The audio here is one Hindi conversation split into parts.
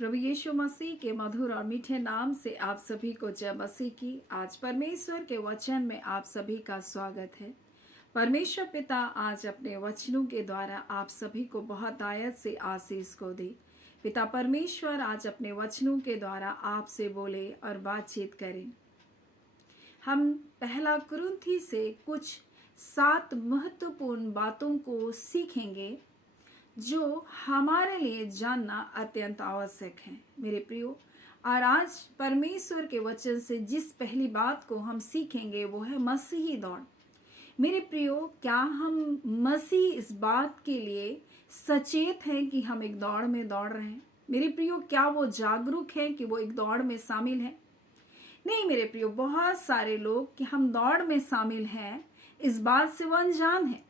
प्रभु यीशु मसीह के मधुर और मीठे नाम से आप सभी को जय मसीह की। आज परमेश्वर के वचन में आप सभी का स्वागत है। परमेश्वर पिता आज अपने वचनों के द्वारा आप सभी को बहुत आयत से आशीष को दे। पिता परमेश्वर आज अपने वचनों के द्वारा आपसे बोले और बातचीत करें। हम पहला कुरिन्थी से कुछ 7 महत्वपूर्ण बातों को सीखेंगे जो हमारे लिए जानना अत्यंत आवश्यक है मेरे प्रियो। और आज परमेश्वर के वचन से जिस पहली बात को हम सीखेंगे वो है मसीही दौड़। मेरे प्रियो, क्या हम मसीह इस बात के लिए सचेत हैं कि हम एक दौड़ में दौड़ रहे हैं? मेरे प्रियो, क्या वो जागरूक हैं कि वो एक दौड़ में शामिल हैं? नहीं मेरे प्रियो, बहुत सारे लोग कि हम दौड़ में शामिल हैं इस बात से वो अनजान है।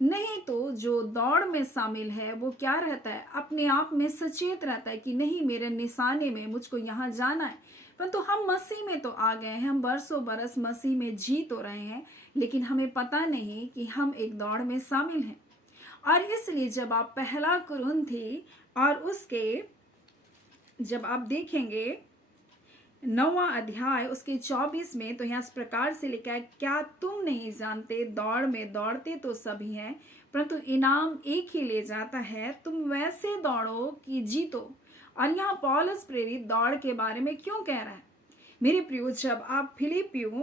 नहीं तो जो दौड़ में शामिल है वो क्या रहता है, अपने आप में सचेत रहता है कि नहीं, मेरे निशाने में मुझको यहाँ जाना है। परंतु हम मसीह में तो आ गए हैं, हम बरसों बरस मसीह में जी तो रहे हैं, लेकिन हमें पता नहीं कि हम एक दौड़ में शामिल हैं। और इसलिए जब आप पहला कुरिन्थी और उसके जब आप देखेंगे 9वां अध्याय उसके 24 में, तो यहाँ इस प्रकार से लिखा है, क्या तुम नहीं जानते दौड़ में दौड़ते तो सभी हैं परंतु इनाम एक ही ले जाता है। तुम वैसे दौड़ो कि जीतो। और यहाँ पौलुस प्रेरित दौड़ के बारे में क्यों कह रहा है? मेरे प्रियो, जब आप फिलिपियों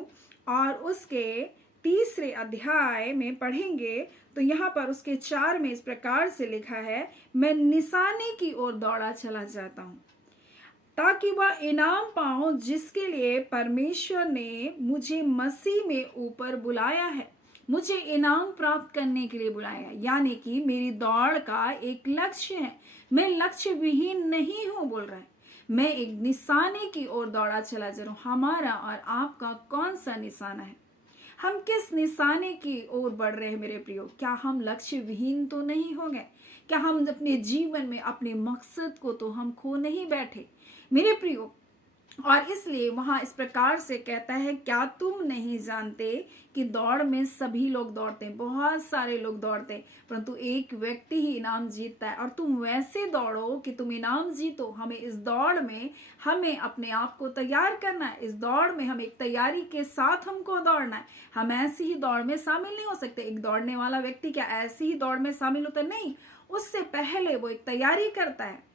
और उसके 3 अध्याय में पढ़ेंगे तो यहाँ पर उसके 4 में इस प्रकार से लिखा है, मैं निशाने की ओर दौड़ा चला जाता हूँ ताकि वह इनाम पाऊं जिसके लिए परमेश्वर ने मुझे मसीह में ऊपर बुलाया है। मुझे इनाम प्राप्त करने के लिए बुलाया, यानी कि मेरी दौड़ का एक लक्ष्य है। मैं लक्ष्य विहीन नहीं हूं बोल रहा है, मैं एक निशाने की ओर दौड़ा चला जा रहा हूं। हमारा और आपका कौन सा निशाना है? हम किस निशाने की ओर बढ़ रहे हैं मेरे प्रियो? क्या हम लक्ष्य विहीन तो नहीं हो गए? क्या हम अपने जीवन में अपने मकसद को तो हम खो नहीं बैठे मेरे प्रियो? और इसलिए वहां इस प्रकार से कहता है, क्या तुम नहीं जानते कि दौड़ में सभी लोग दौड़ते हैं, बहुत सारे लोग दौड़ते हैं, परंतु एक व्यक्ति ही इनाम जीतता है। और तुम वैसे दौड़ो कि तुम इनाम जीतो। हमें इस दौड़ में हमें अपने आप को तैयार करना है। इस दौड़ में हम एक तैयारी के साथ हमको दौड़ना है। हम ऐसी ही दौड़ में शामिल नहीं हो सकते। एक दौड़ने वाला व्यक्ति क्या ऐसी ही दौड़ में शामिल होता है? नहीं, उससे पहले वो एक तैयारी करता है।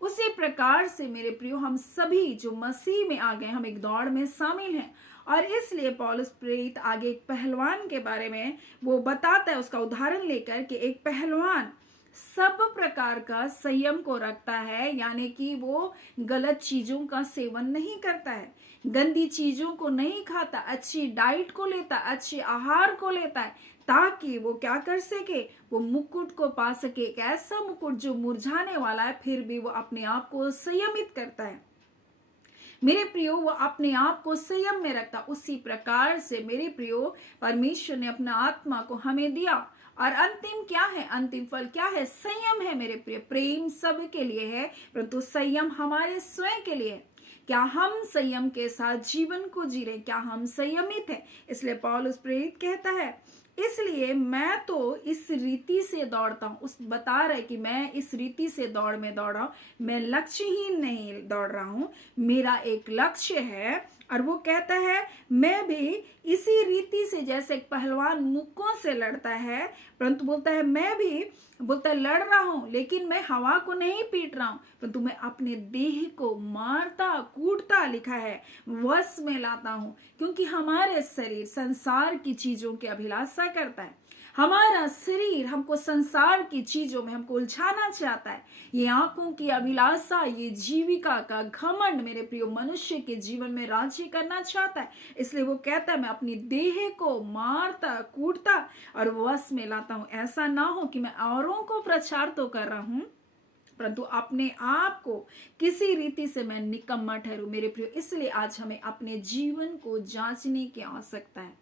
उसी प्रकार से मेरे प्रियो, हम सभी जो मसीह में आ गए, हम एक दौड़ में शामिल हैं। और इसलिए पौलुस प्रेरित आगे एक पहलवान के बारे में वो बताता है, उसका उदाहरण लेकर कि एक पहलवान सब प्रकार का संयम को रखता है, यानी कि वो गलत चीजों का सेवन नहीं करता है, गंदी चीजों को नहीं खाता, अच्छी डाइट को लेता, अच्छे आहार को लेता है, ताकि वो क्या कर सके, वो मुकुट को पा सके। एक ऐसा मुकुट जो मुरझाने वाला है, फिर भी वो अपने आप को संयमित करता है मेरे प्रियो, वो अपने आप को संयम में रखता। उसी प्रकार से मेरे प्रियो, परमेश्वर ने अपना आत्मा को हमें दिया। और अंतिम क्या है? अंतिम फल क्या है? संयम है मेरे प्रिय। प्रेम सब के लिए है, परंतु संयम हमारे स्वयं के लिए है। क्या हम संयम के साथ जीवन को जी रहे? क्या हम संयमित हैं? इसलिए पौलुस प्रेरित कहता है, इसलिए मैं तो इस रीति से दौड़ता हूँ। उस बता रहे कि मैं इस रीति से दौड़ में दौड़ रहा हूँ, मैं लक्ष्यहीन नहीं दौड़ रहा हूँ, मेरा एक लक्ष्य है। और वो कहता है, मैं भी इसी रीति से, जैसे एक पहलवान मुक्कों से लड़ता है, परंतु बोलता है मैं भी लड़ रहा हूं, लेकिन मैं हवा को नहीं पीट रहा हूं, परंतु मैं अपने देह को मारता कूटता, लिखा है, वश में लाता हूं। क्योंकि हमारे शरीर संसार की चीजों की अभिलाषा करता है। हमारा शरीर हमको संसार की चीजों में हमको उलझाना चाहता है। ये आंखों की अभिलाषा, ये जीविका का घमंड मेरे प्रियो मनुष्य के जीवन में राज्य करना चाहता है। इसलिए वो कहता है, मैं अपनी देह को मारता कूटता और वश में लाता हूं। ऐसा ना हो कि मैं औरों को प्रचार तो कर रहा हूं, परंतु अपने आप को किसी रीति से मैं निकम्मा ठहरूं मेरे प्रियो। इसलिए आज हमें अपने जीवन को जांचने की आवश्यकता है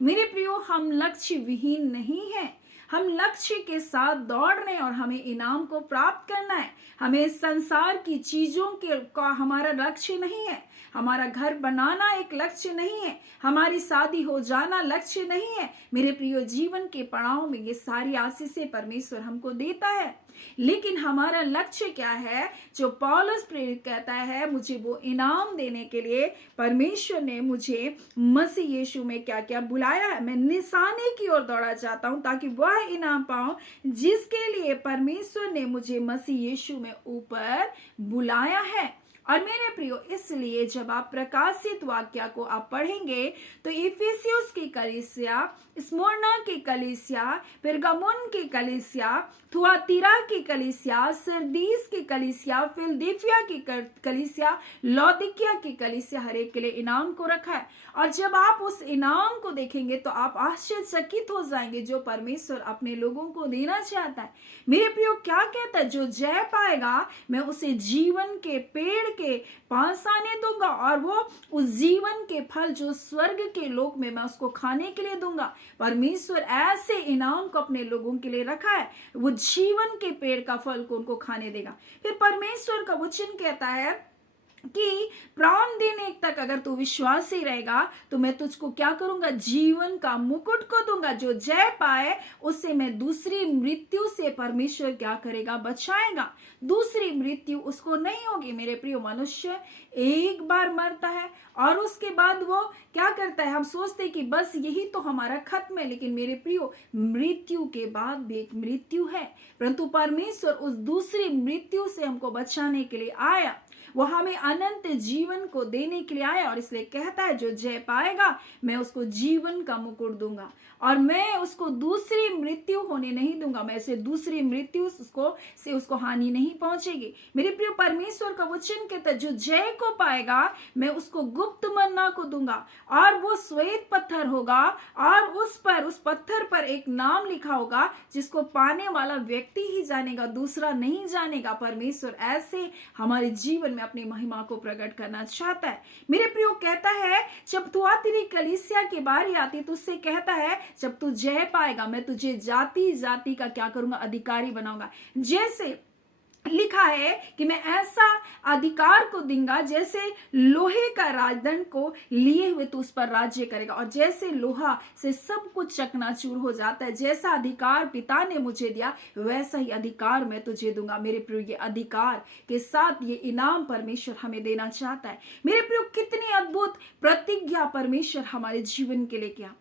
मेरे प्रियो। हम लक्ष्य विहीन नहीं हैं, हम लक्ष्य के साथ दौड़ रहे हैं और हमें इनाम को प्राप्त करना है। हमें संसार की चीजों के का हमारा लक्ष्य नहीं है, हमारा घर बनाना एक लक्ष्य नहीं है, हमारी शादी हो जाना लक्ष्य नहीं है मेरे प्रियो। जीवन के पड़ाव में ये सारी आशीषें परमेश्वर हमको देता है। लेकिन हमारा लक्ष्य क्या है? जो पौलुस प्रेरित कहता है, मुझे वो इनाम देने के लिए परमेश्वर ने मुझे मसीह यीशु में क्या क्या बुलाया है। मैं निशाने की ओर दौड़ा चाहता हूं ताकि वह इनाम पाऊं जिसके लिए परमेश्वर ने मुझे मसीह यीशु में ऊपर बुलाया है। और मेरे प्रियो, इसलिए जब आप प्रकाशित वाक्य को आप पढ़ेंगे तो इफिसियुस की कलीसिया, स्मुरना की कलीसिया, पेरगामुन की कलीसिया, थुआतीरा की कलीसिया, सरदीस की कलीसिया, फिलदिफिया की कलीसिया, लौदीकिया की कलीसिया, हर एक के लिए इनाम को रखा है। और जब आप उस इनाम को देखेंगे तो आप आश्चर्यचकित हो जाएंगे जो परमेश्वर अपने लोगों को देना चाहता है। मेरे प्रियो, क्या कहता है? जो जय पाएगा मैं उसे जीवन के पेड़ के पास आने दूंगा और वो उस जीवन के फल जो स्वर्ग के लोक में मैं उसको खाने के लिए दूंगा। परमेश्वर ऐसे इनाम को अपने लोगों के लिए रखा है, वो जीवन के पेड़ का फल को उनको खाने देगा। फिर परमेश्वर का वचन कहता है कि प्राण देने तक अगर तू विश्वासी रहेगा तो मैं तुझको क्या करूंगा? जीवन का मुकुट को दूंगा। जो जय पाए उससे मैं दूसरी मृत्यु से परमेश्वर क्या करेगा? बचाएगा। दूसरी मृत्यु उसको नहीं होगी। मेरे प्रिय, मनुष्य एक बार मरता है और उसके बाद वो क्या करता है? हम सोचते हैं कि बस यही तो हमारा खत्म है, लेकिन मेरे प्रियो, मृत्यु के बाद भी एक मृत्यु है। परंतु परमेश्वर उस दूसरी मृत्यु से हमको बचाने के लिए आया। वो हमें अनंत जीवन को देने के लिए आया और इसलिए कहता है जो जय पाएगा मैं उसको जीवन का मुकुट दूंगा और मैं उसको दूसरी मृत्यु होने नहीं दूंगा। मैं उसे दूसरी मृत्यु उसको हानि नहीं पहुंचेगी। मेरे प्रिय, परमेश्वर का वचन कहता है जो जय को पाएगा मैं उसको गुप्त मन्ना को दूंगा और वो श्वेत पत्थर होगा और उस पत्थर पर एक नाम लिखा होगा जिसको पाने वाला व्यक्ति ही जानेगा, दूसरा नहीं जानेगा। परमेश्वर ऐसे हमारे जीवन में अपनी महिमा को प्रकट करना चाहता है। मेरे प्रियो, कहता है जब थुआतीरा कलीसिया की बारी आती तो उससे कहता है जब तू जय पाएगा मैं तुझे जाति जाति का क्या करूंगा? अधिकारी बनाऊंगा। जैसे लिखा है कि मैं ऐसा अधिकार को दूंगा जैसे लोहे का राजदंड को लिए हुए तू उस पर राज्य करेगा। और जैसे लोहा से सब कुछ चकनाचूर हो जाता है, जैसा अधिकार पिता ने मुझे दिया वैसा ही अधिकार मैं तुझे दूंगा। मेरे प्रियो, ये अधिकार के साथ ये इनाम परमेश्वर हमें देना चाहता है। मेरे प्रियो, कितनी अद्भुत प्रतिज्ञा परमेश्वर हमारे जीवन के लिए किया।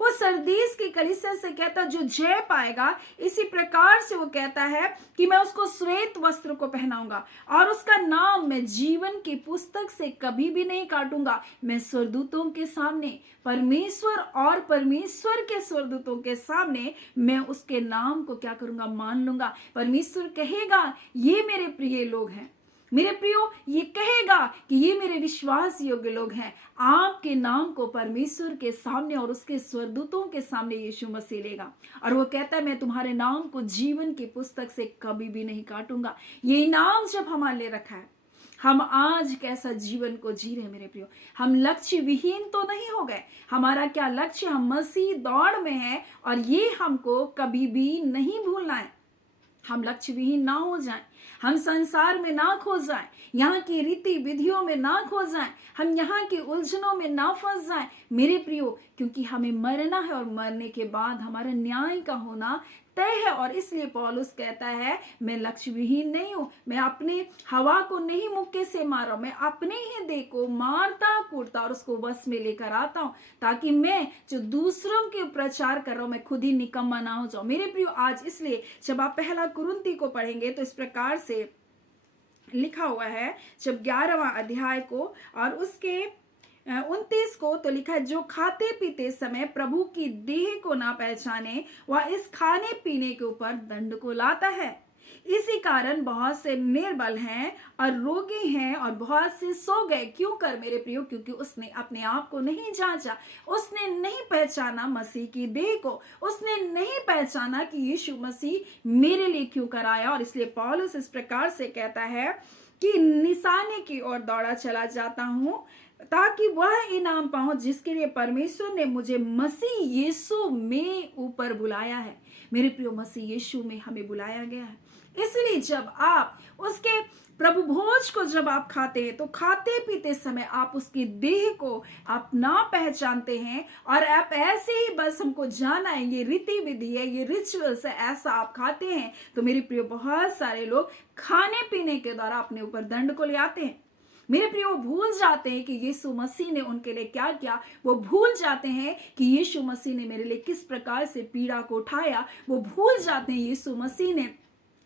वो सरदीस की कलीसिया से कहता जो जय पाएगा इसी प्रकार से वो कहता है कि मैं उसको श्वेत वस्त्र को पहनाऊंगा और उसका नाम मैं जीवन की पुस्तक से कभी भी नहीं काटूंगा। मैं स्वर्गदूतों के सामने परमेश्वर और परमेश्वर के स्वर्गदूतों के सामने मैं उसके नाम को क्या करूंगा? मान लूंगा। परमेश्वर कहेगा ये मेरे प्रिय लोग हैं। मेरे प्रियो, ये कहेगा कि ये मेरे विश्वास योग्य लोग हैं। आपके नाम को परमेश्वर के सामने और उसके स्वर्गदूतों के सामने यीशु मसीह लेगा और वो कहता है मैं तुम्हारे नाम को जीवन की पुस्तक से कभी भी नहीं काटूंगा। ये इनाम जब हमारे लिए रखा है, हम आज कैसा जीवन को जी रहे हैं मेरे प्रियो। हम लक्ष्य विहीन तो नहीं हो गए। हमारा क्या लक्ष्य? हम मसीह दौड़ में है और ये हमको कभी भी नहीं भूलना है। हम लक्ष्य विहीन ना हो जाएं, हम संसार में ना खो जाएं, यहाँ की रीति विधियों में ना खो जाएं, हम यहाँ की उलझनों में ना फंस जाएं मेरे प्रियो, क्योंकि हमें मरना है और मरने के बाद हमारा न्याय का होना तय है। और इसलिए पौलुस कहता है मैं लक्ष्य विहीन नहीं हूं, मैं अपने हवा को नहीं मुक्के से मार रहा हूं, मैं अपने ही देह को मारता कूटता और उसको वश में लेकर आता हूं ताकि मैं जो दूसरों के प्रचार कर रहा हूं मैं खुद ही निकम्मा ना हो जाऊं। मेरे प्रियो, आज इसलिए जब आप पहला कुरिन्थी को पढ़ेंगे तो इस प्रकार से लिखा हुआ है, जब 11वां अध्याय को और उसके 29 को तो लिखा है जो खाते पीते समय प्रभु की देह को ना पहचाने वह इस खाने पीने के ऊपर दंड को लाता है। इसी कारण बहुत से निर्बल हैं और रोगी हैं और बहुत से सो गए। क्यों कर मेरे प्रियो? क्योंकि उसने अपने आप को नहीं जांचा, उसने नहीं पहचाना मसीह की देह को, उसने नहीं पहचाना कि यीशु मसीह मेरे लिए क्यों कर आया। और इसलिए पौलुस इस प्रकार से कहता है कि निशाने की ओर दौड़ा चला जाता हूं ताकि वह इनाम पाऊं जिसके लिए परमेश्वर ने मुझे मसीह यीशु में ऊपर बुलाया है। मेरे प्रियो, मसीह यीशु में हमें बुलाया गया है। इसलिए जब आप उसके प्रभु भोज को जब आप खाते हैं तो खाते पीते समय आप उसकी देह को आप ना पहचानते हैं, और आप ऐसे ही बस हमको जाना है, ये रीति विधि है, ये रिचुअल्स है, ऐसा आप खाते हैं। तो मेरे प्रिय, बहुत सारे लोग खाने पीने के द्वारा अपने ऊपर दंड को ले आते हैं। मेरे प्रिय, वो भूल जाते हैं कि यीशु मसीह ने उनके लिए क्या किया। वो भूल जाते हैं कि यीशु मसीह ने मेरे लिए किस प्रकार से पीड़ा को उठाया। वो भूल जाते हैं यीशु मसीह ने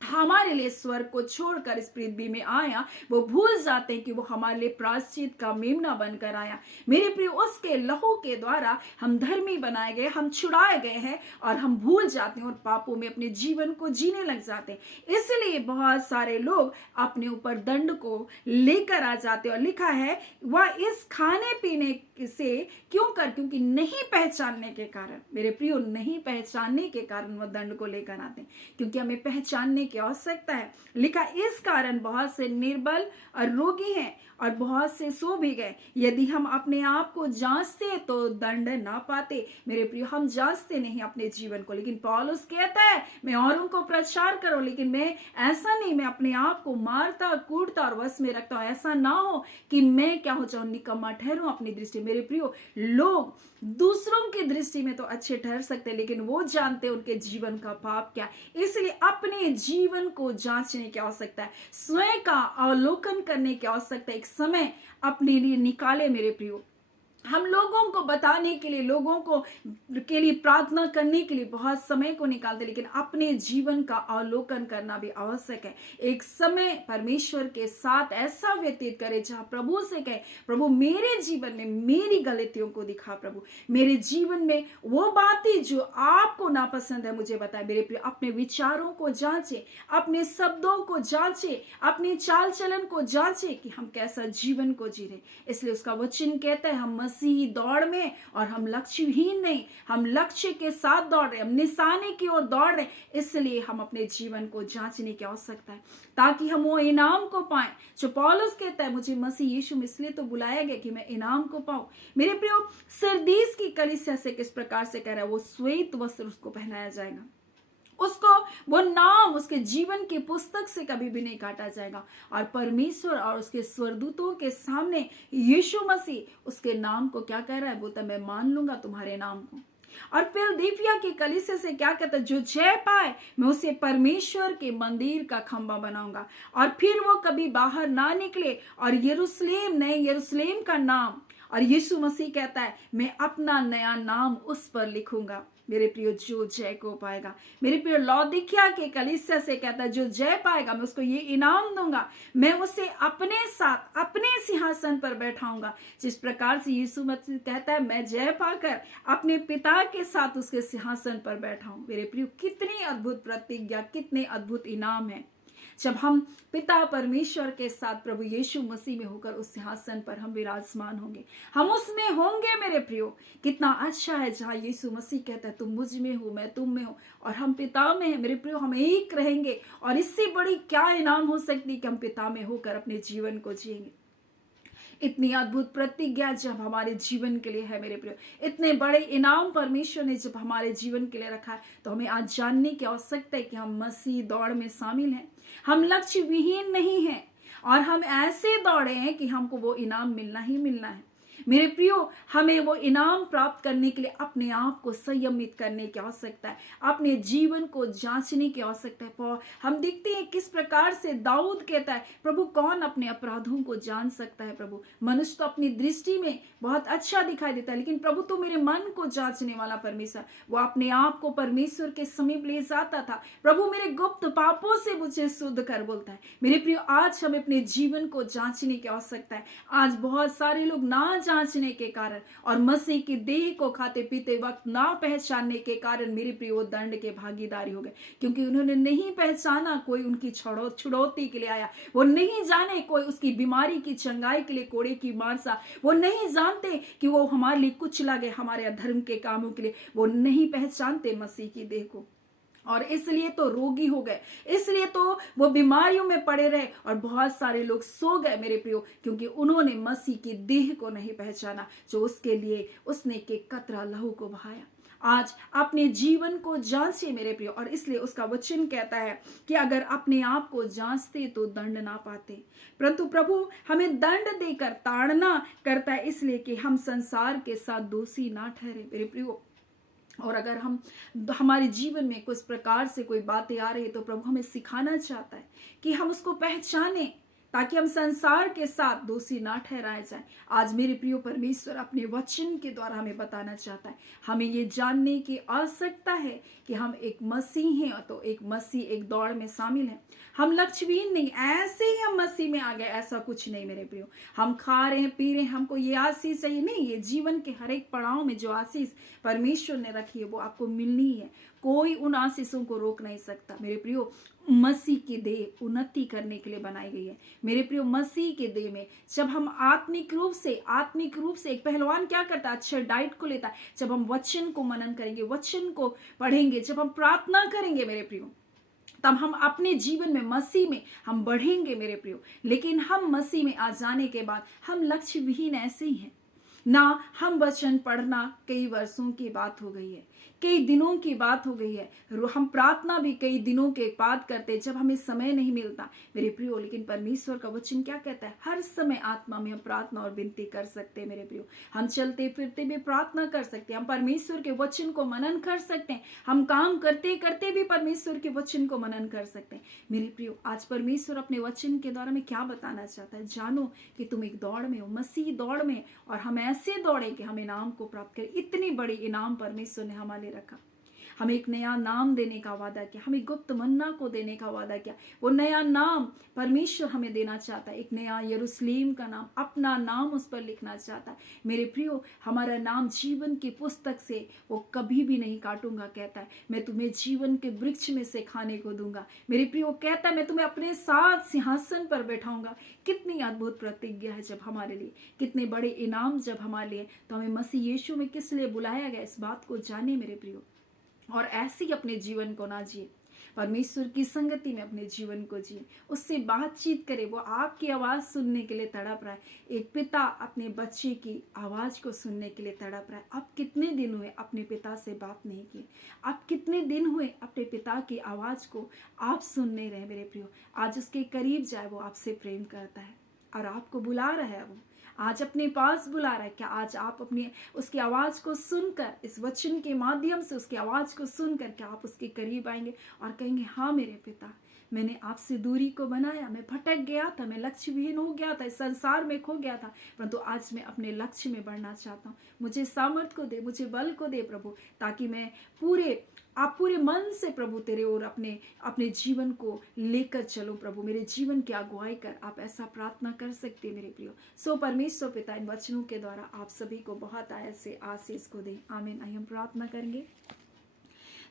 हमारे लिए स्वर्ग को छोड़कर इस पृथ्वी में आया। वो भूल जाते हैं कि वो हमारे लिए प्रायश्चित का मेमना बनकर आया। मेरे प्रिय, उसके लहू के द्वारा हम धर्मी बनाए गए, हम छुड़ाए गए हैं, और हम भूल जाते हैं और पापों में अपने जीवन को जीने लग जाते हैं। इसलिए बहुत सारे लोग अपने ऊपर दंड को लेकर आ जाते हैं, और लिखा है वह इस खाने पीने से क्यों कर, क्योंकि नहीं पहचानने के कारण। मेरे प्रियो, नहीं पहचानने के कारण वह दंड को लेकर आते हैं, क्योंकि हमें पहचानने की आवश्यकता है। लिखा, इस कारण बहुत से निर्बल और रोगी हैं और बहुत से सो भी गए। यदि हम अपने आप को जांचते तो दंड ना पाते। मेरे प्रियो, हम जांचते नहीं अपने जीवन को, लेकिन पौलुस कहता है मैं औरों को प्रचार करो, लेकिन मैं ऐसा नहीं, मैं अपने आप को मारता कूटता और वश में रखता हूं। ऐसा ना हो कि मैं क्या हो जाऊं, निकम्मा ठहरूं अपनी दृष्टि। मेरे प्रियो, लोग दूसरों की दृष्टि में तो अच्छे ठहर सकते, लेकिन वो जानते उनके जीवन का पाप क्या। इसलिए अपने जीवन को जांचने की आवश्यकता है, स्वयं का अवलोकन करने की आवश्यकता है। एक समय अपने लिए निकाले मेरे प्रियो। हम लोगों को बताने के लिए, लोगों को के लिए प्रार्थना करने के लिए बहुत समय को निकालते, लेकिन अपने जीवन का अवलोकन करना भी आवश्यक है। एक समय परमेश्वर के साथ ऐसा व्यतीत करे जहां प्रभु से कहे, प्रभु मेरे जीवन में मेरी गलतियों को दिखा, प्रभु मेरे जीवन में वो बातें जो आपको नापसंद है मुझे बताए। मेरे प्रिय, अपने विचारों को जांचे, अपने शब्दों को जांचे, अपने चाल चलन को जांचे कि हम कैसा जीवन को जी रहे। इसलिए उसका वचन कहता है हम मसीही दौड़ में, और हम लक्ष्यहीन नहीं, हम लक्ष्य के साथ दौड़ रहे, हम निशाने की ओर दौड़ रहे। इसलिए हम अपने जीवन को जांचने की आवश्यकता है, ताकि हम वो इनाम को पाएं जो पौलुस कहता है मुझे मसीह यीशु में इसलिए तो बुलाया गया कि मैं इनाम को पाऊं। मेरे प्रियो, सरदीस की कलीसिया से किस प्रकार से कह रहा है, वो श्वेत वस्त्र उसको पहनाया जाएगा, उसको वो नाम उसके जीवन की पुस्तक से कभी भी नहीं काटा जाएगा, और परमेश्वर और उसके स्वर्गदूतों के सामने यीशु मसीह उसके नाम को क्या कह रहा है, बोलता मैं मान लूंगा तुम्हारे नाम को। और फिलदिलफिया की कलीसिया से क्या कहता है, जो जय पाए मैं उसे परमेश्वर के मंदिर का खंबा बनाऊंगा, और फिर वो कभी बाहर ना निकले, और यरूशलेम नए यरूशलेम का नाम, और यीशु मसीह कहता है मैं अपना नया नाम उस पर लिखूंगा। मेरे प्रियो, जो जय को पाएगा, मेरे प्रियो लौदीकिया के कलीसिया से कहता है जो जय पाएगा मैं उसको ये इनाम दूंगा, मैं उसे अपने साथ अपने सिंहासन पर बैठाऊंगा। जिस प्रकार से यीशु मसीह कहता है मैं जय पाकर अपने पिता के साथ उसके सिंहासन पर बैठा हूं। मेरे प्रियो, कितनी अद्भुत प्रतिज्ञा, कितने अद्भुत इनाम है जब हम पिता परमेश्वर के साथ प्रभु यीशु मसीह में होकर उस सिंहासन पर हम विराजमान होंगे, हम उसमें होंगे। मेरे प्रियो, कितना अच्छा है जहां यीशु मसीह कहता है तुम मुझ में हो, मैं तुम में हूं, और हम पिता में हैं। मेरे प्रियो, हम एक रहेंगे, और इससे बड़ी क्या इनाम हो सकती कि हम पिता में होकर अपने जीवन को जिएंगे। इतनी अद्भुत प्रतिज्ञा जब हमारे जीवन के लिए है मेरे प्रियो, इतने बड़े इनाम परमेश्वर ने जब हमारे जीवन के लिए रखा है, तो हमें आज जानने की आवश्यकता है कि हम मसीह दौड़ में शामिल हैं। हम लक्ष्य विहीन नहीं हैं, और हम ऐसे दौड़े हैं कि हमको वो इनाम मिलना ही मिलना है। मेरे प्रियो, हमें वो इनाम प्राप्त करने के लिए अपने आप को संयमित करने की आवश्यकता है, अपने जीवन को जांचने की आवश्यकता है। हम देखते हैं किस प्रकार से दाऊद कहता है प्रभु कौन अपने अपराधों को जान सकता है। प्रभु, मनुष्य तो अपनी दृष्टि में बहुत अच्छा दिखाई देता है, लेकिन प्रभु तो मेरे मन को जांचने वाला परमेश्वर, वो अपने आप को परमेश्वर के समीप ले जाता था। प्रभु मेरे गुप्त पापों से मुझे शुद्ध कर, बोलता है। मेरे प्रियो, आज हमें अपने जीवन को जांचने की आवश्यकता है। आज बहुत सारे लोग ना जांचने के कारण और मसीह की देह को खाते पीते वक्त ना पहचानने के कारण मेरे प्रिय वो दंड के भागीदारी हो गए, क्योंकि उन्होंने नहीं पहचाना कोई उनकी छुड़ौती के लिए आया, वो नहीं जाने कोई उसकी बीमारी की चंगाई के लिए कोड़े की मांसा, वो नहीं जानते कि वो हमारे लिए कुछ लगे, हमारे अधर्म के कामों के लिए वो नहीं पहचानते मसीह की देह को, और इसलिए तो रोगी हो गए, इसलिए तो वो बीमारियों में पड़े रहे, और बहुत सारे लोग सो गए मेरे प्रियो, क्योंकि उन्होंने मसीह की देह को नहीं पहचाना जो उसके लिए उसने के कतरा लहू को बहाया। आज अपने जीवन को जांचे मेरे प्रियो, और इसलिए उसका वचन कहता है कि अगर अपने आप को जांचते तो दंड ना पाते, परंतु प्रभु हमें दंड देकर ताड़ना करता है, इसलिए कि हम संसार के साथ दोषी ना ठहरे मेरे प्रियो। और अगर हमारे जीवन में कुछ प्रकार से कोई बातें आ रही है तो प्रभु हमें सिखाना चाहता है कि हम उसको पहचाने, ताकि हम संसार के साथ दोषी ना ठहराए जाए। आज मेरे प्रियो परमेश्वर अपने वचन के द्वारा हमें बताना चाहता है, हमें ये जानने की आवश्यकता है कि हम एक मसीह हैं, तो एक मसीह एक दौड़ में शामिल है। हम लक्ष्यहीन नहीं, ऐसे ही हम मसीह में आ गए ऐसा कुछ नहीं मेरे प्रियो। हम खा रहे हैं पी रहे हैं, हमको ये आशीष चाहिए नहीं, ये जीवन के हर एक पड़ाव में जो आशीष परमेश्वर ने रखी है वो आपको मिलनी है। कोई उन आशीषों को रोक नहीं सकता मेरे प्रियो। मसीह की देह उन्नति करने के लिए बनाई गई है मेरे प्रियो। मसीह के देह में जब हम आत्मिक रूप से एक पहलवान क्या करता है, अच्छे डाइट को लेता है। जब हम वचन को मनन करेंगे, वचन को पढ़ेंगे, जब हम प्रार्थना करेंगे मेरे प्रियो, तब हम अपने जीवन में मसीह में हम बढ़ेंगे मेरे प्रियो। लेकिन हम मसीह में आ जाने के बाद हम लक्ष्य विहीन ऐसे ही हैं ना। हम वचन पढ़ना कई वर्षों की बात हो गई है, कई दिनों की बात हो गई है। हम प्रार्थना भी कई दिनों के बाद करते जब हमें समय नहीं मिलता मेरे प्रियो। लेकिन परमेश्वर का वचन क्या कहता है, हर समय आत्मा में हम प्रार्थना और विनती कर सकते हैं मेरे प्रियो। हम चलते फिरते भी प्रार्थना कर सकते हैं, हम परमेश्वर के वचन को मनन कर सकते हैं, हम काम करते करते भी परमेश्वर के वचन को मनन कर सकते हैं मेरे प्रियो। आज परमेश्वर अपने वचन के द्वारा में क्या बताना चाहता है, जानो कि तुम एक दौड़ में हो, मसीह दौड़ में, और हम ऐसे दौड़े कि हम इनाम को प्राप्त करें। इतनी बड़ी इनाम परमेश्वर ने हमारे रखा। हमें एक नया नाम देने का वादा किया, हमें गुप्त मन्ना को देने का वादा किया। वो नया नाम परमेश्वर हमें देना चाहता है, एक नया यरूशलेम का नाम, अपना नाम उस पर लिखना चाहता है मेरे प्रियो। हमारा नाम जीवन की पुस्तक से वो कभी भी नहीं काटूंगा, कहता है मैं तुम्हें जीवन के वृक्ष में से खाने को दूंगा मेरे प्रियो। कहता है मैं तुम्हें अपने साथ सिंहासन पर बैठाऊंगा। कितनी अद्भुत प्रतिज्ञा है जब हमारे लिए, कितने बड़े इनाम जब हमारे लिए। तो हमें मसीह यीशु में किस लिए बुलाया गया, इस बात को जाने मेरे प्रियो, और ऐसे ही अपने जीवन को ना जिए, परमेश्वर की संगति में अपने जीवन को जिए, उससे बातचीत करे। वो आपकी आवाज सुनने के लिए तड़प रहा है। एक पिता अपने बच्चे की आवाज को सुनने के लिए तड़प रहा है। अब कितने दिन हुए अपने पिता से बात नहीं की, अब कितने दिन हुए अपने पिता की आवाज को आप सुन नहीं रहे मेरे प्रियो। आज उसके करीब जाए, वो आपसे प्रेम करता है और आपको बुला रहा है। वो आज अपने पास बुला रहा है। क्या आज आप अपनी उसकी आवाज को सुनकर, इस वचन के माध्यम से उसकी आवाज को सुनकर, क्या आप उसके करीब आएंगे और कहेंगे हाँ मेरे पिता, मैंने आपसे दूरी को बनाया, मैं भटक गया था, मैं लक्ष्य विहीन हो गया था, इस संसार में खो गया था, परंतु आज मैं अपने लक्ष्य में बढ़ना चाहता हूँ। मुझे सामर्थ को दे, मुझे बल को दे प्रभु, ताकि मैं पूरे मन से प्रभु तेरे और अपने जीवन को लेकर चलो प्रभु, मेरे जीवन की अगुवाई कर। आप ऐसा प्रार्थना कर सकते मेरे प्रियो। सो परमेश्वर पिता इन वचनों के द्वारा आप सभी को बहुत ऐसे आशीष को दे। आमीन। आइए हम प्रार्थना करेंगे।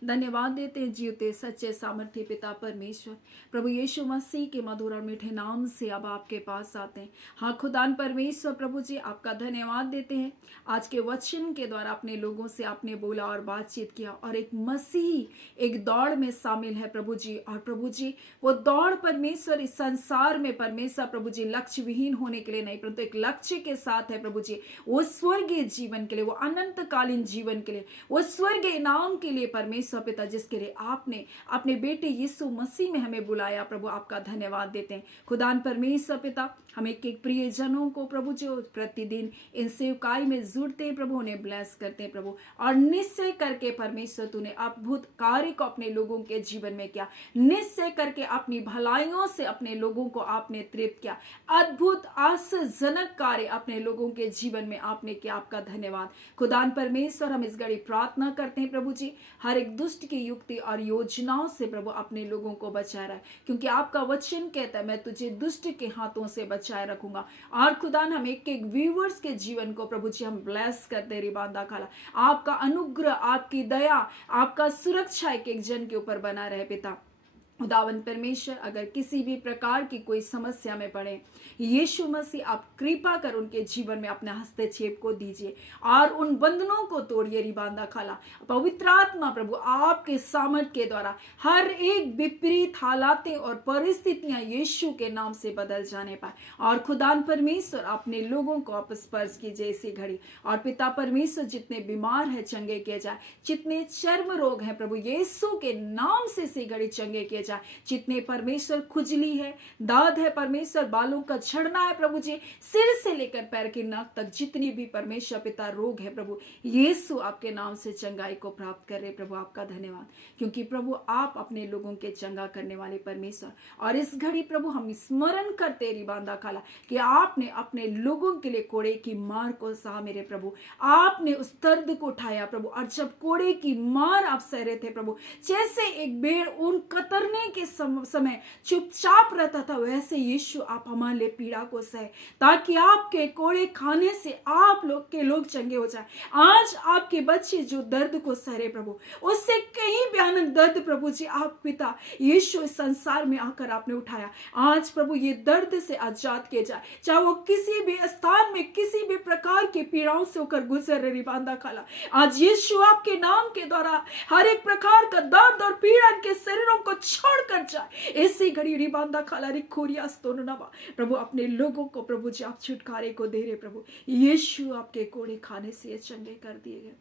धन्यवाद देते हैं जीवते सच्चे सामर्थ्य पिता परमेश्वर, प्रभु यीशु मसीह के मधुर और मीठे नाम से अब आपके पास आते हैं। हाँ खुदान परमेश्वर प्रभु जी, आपका धन्यवाद देते हैं। आज के वचन के द्वारा अपने लोगों से आपने बोला और बातचीत किया, और एक मसीह एक दौड़ में शामिल है प्रभु जी। और प्रभु जी वो दौड़ परमेश्वर इस संसार में परमेश्वर प्रभु जी लक्ष्य विहीन होने के लिए नहीं, परंतु एक लक्ष्य के साथ है प्रभु जी, वो स्वर्गीय जीवन के लिए, वो अनंतकालीन जीवन के लिए, वो स्वर्गीय इनाम के लिए परमेश्वर पिता, जिसके लिए आपने अपने बेटे यीशु मसीह में हमें बुलाया प्रभु, आपका धन्यवाद देते हैं। खुदान परमेश्वर पिता, हम एक एक प्रियजनों को प्रभु जो प्रतिदिन इन सेवकाई में जुड़ते हैं प्रभु, उन्हें ब्लेस करते हैं प्रभु, और निश्चय करके परमेश्वर तूने अद्भुत कार्य को अपने लोगों के जीवन में किया, निश्चय करके अपनी भलाइयों से अपने लोगों को आपने तृप्त किया, अद्भुत आश्चर्यजनक कार्य अपने लोगों के जीवन में आपने किया। आपका धन्यवाद खुदान परमेश्वर। हम इस घड़ी प्रार्थना करते हैं प्रभु जी, हर एक दुष्ट की युक्ति और योजनाओं से प्रभु अपने लोगों को बचा रहा है, क्योंकि आपका वचन कहता है मैं तुझे दुष्ट के हाथों से बचाए रखूंगा। और खुदान हम एक एक व्यूअर्स के जीवन को प्रभु जी हम ब्लेस करते रिबांदा खाला, आपका अनुग्रह, आपकी दया, आपका सुरक्षा एक एक जन के ऊपर बना रहे पिता। खुदावन परमेश्वर अगर किसी भी प्रकार की कोई समस्या में पड़े, यीशु मसीह आप कृपा कर उनके जीवन में अपने हस्तक्षेप को दीजिए और उन बंधनों को तोड़िए। रिबांदा खाला पवित्र आत्मा प्रभु आपके सामर्थ के द्वारा हर एक विपरीत हालातें और परिस्थितियां यीशु के नाम से बदल जाने पाए। और खुदान परमेश्वर अपने लोगों को आप स्पर्श कीजिए इसी घड़ी। और पिता परमेश्वर जितने बीमार है चंगे किए जाए, जितने चर्म रोग हैं प्रभु यीशु के नाम से इसी घड़ी चंगे किए जाए। जितने परमेश्वर खुजली है, दाद है परमेश्वर, बालों का झड़ना है प्रभु जी, सिर से लेकर पैर की नाक तक जितनी भी परमेश्वर पिता रोग है प्रभु यीशु आपके नाम से चंगाई को प्राप्त कर रहे प्रभु। आपका धन्यवाद क्योंकि प्रभु आप अपने लोगों के चंगा करने वाले परमेश्वर। और इस घड़ी प्रभु हम स्मरण करते रिबांदा खाला कि आपने अपने लोगों के लिए कोड़े की मार को सहा मेरे प्रभु। आपने उस दर्द को उठाया प्रभु। और जब कोड़े की मार आप सह रहे थे प्रभु, जैसे एक भेड़ ऊन कतरने के समय चुपचाप रहता था, वैसे यीशु आप हमारे लिए पीड़ा को सहे ताकि आपके कोड़े खाने से आप लोग के लोग चंगे हो जाए। आज आपके बच्चे जो दर्द को सह रहे प्रभु, उससे कहीं भयानक दर्द प्रभु जी आप पिता यीशु इस संसार में आकर आपने उठाया। आज प्रभु ये दर्द से आजाद किए जाए, चाहे वो किसी भी स्थान में किसी भी प्रकार की पीड़ाओं से होकर गुजर रहे रिबांदा खाला। आज यीशु आपके नाम के द्वारा हर एक प्रकार का दर्द और पीड़ा इनके शरीरों को छोड़ कर जाए इसी घड़ी रिबांदा खाला रिखोरिया स्तोननावा। प्रभु अपने लोगों को प्रभु जी आप छुटकारे को दे रहे प्रभु। यीशु आपके कोड़े खाने से ये चंगे कर दिए गए।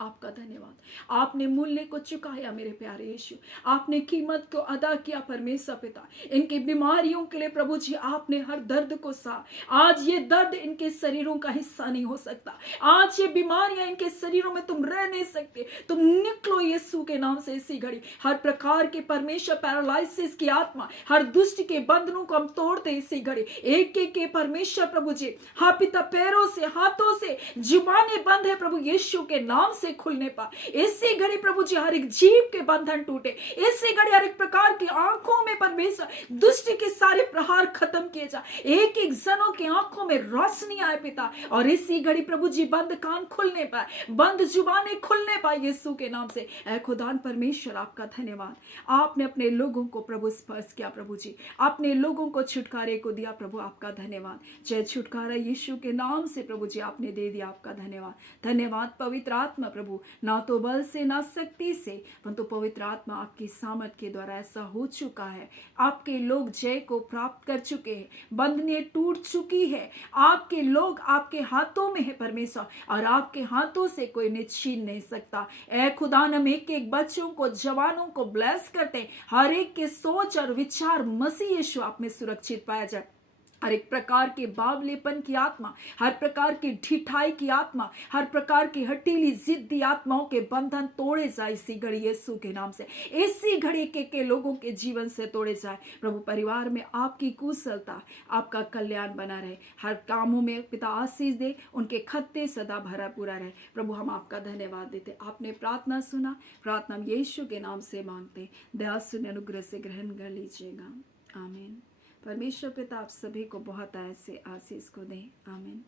आपका धन्यवाद। आपने मूल्य को चुकाया मेरे प्यारे यीशु, आपने कीमत को अदा किया परमेश्वर पिता। इनकी बीमारियों के लिए प्रभु जी आपने हर दर्द को सहा। आज ये दर्द इनके शरीरों का हिस्सा नहीं हो सकता। आज ये बीमारियां इनके शरीरों में तुम रह नहीं सकते। तुम निकलो यीशु के नाम से इसी घड़ी। हर प्रकार के परमेश्वर पैरालाइसिस की आत्मा, हर दुष्ट के बंधनों को हम तोड़ते इसी घड़ी। एक एक के परमेश्वर प्रभु जी हाँ पिता पैरों से, हाथों से जुबानें बंद है प्रभु यीशु के नाम से खुलने पा। इसी घड़ी प्रभु जी हर एक जीव के बंधन टूटे। इसी घड़ी हर एक प्रकार की आंखों में परमेश्वर दुष्ट के सारे प्रहार खत्म किए जाए। एक एक जनों की आंखों में रोशनी आए पिता। और इसी घड़ी प्रभु जी बंद कान खुलने पाए, बंद जुबानें खुलने पाए यीशु के नाम से। ऐ खुदान परमेश्वर आपका धन्यवाद। आपने अपने लोगों को प्रभु स्पर्श किया प्रभु जी, अपने लोगों को छुटकारे को दिया प्रभु। आपका धन्यवाद। जय छुटकारा यीशु के नाम से प्रभु जी आपने दे दिया। आपका धन्यवाद। धन्यवाद पवित्र आत्मा प्रभु, ना तो बल से ना शक्ति से परंतु पवित्र आत्मा आपकी सामर्थ के द्वारा ऐसा हो चुका है। आपके लोग जय को प्राप्त कर चुके हैं, बंधनें टूट चुकी है। आपके लोग आपके हाथों में है परमेश्वर, और आपके हाथों से कोई छीन नहीं सकता। ऐ खुदा हम एक एक बच्चों को, जवानों को ब्लेस करते हैं। हर एक के सोच और विचार मसीह यीशु आप में सुरक्षित पाया जाए। हर एक प्रकार के बावलेपन की आत्मा, हर प्रकार की ढिठाई की आत्मा, हर प्रकार की हटीली जिद्दी आत्माओं के बंधन तोड़े जाए इसी घड़ी यीशु के नाम से। इसी घड़ी के लोगों के जीवन से तोड़े जाए प्रभु। परिवार में आपकी कुशलता, आपका कल्याण बना रहे। हर कामों में पिता आशीष दे, उनके खत्ते सदा भरा पूरा रहे प्रभु। हम आपका धन्यवाद देते। आपने प्रार्थना सुना, प्रार्थना यीशु के नाम से मांगते। दया सुन अनुग्रह से ग्रहण कर लीजिएगा। आमीन। परमेश्वर पिता आप सभी को बहुत ऐसे आशीष को दे। आमीन।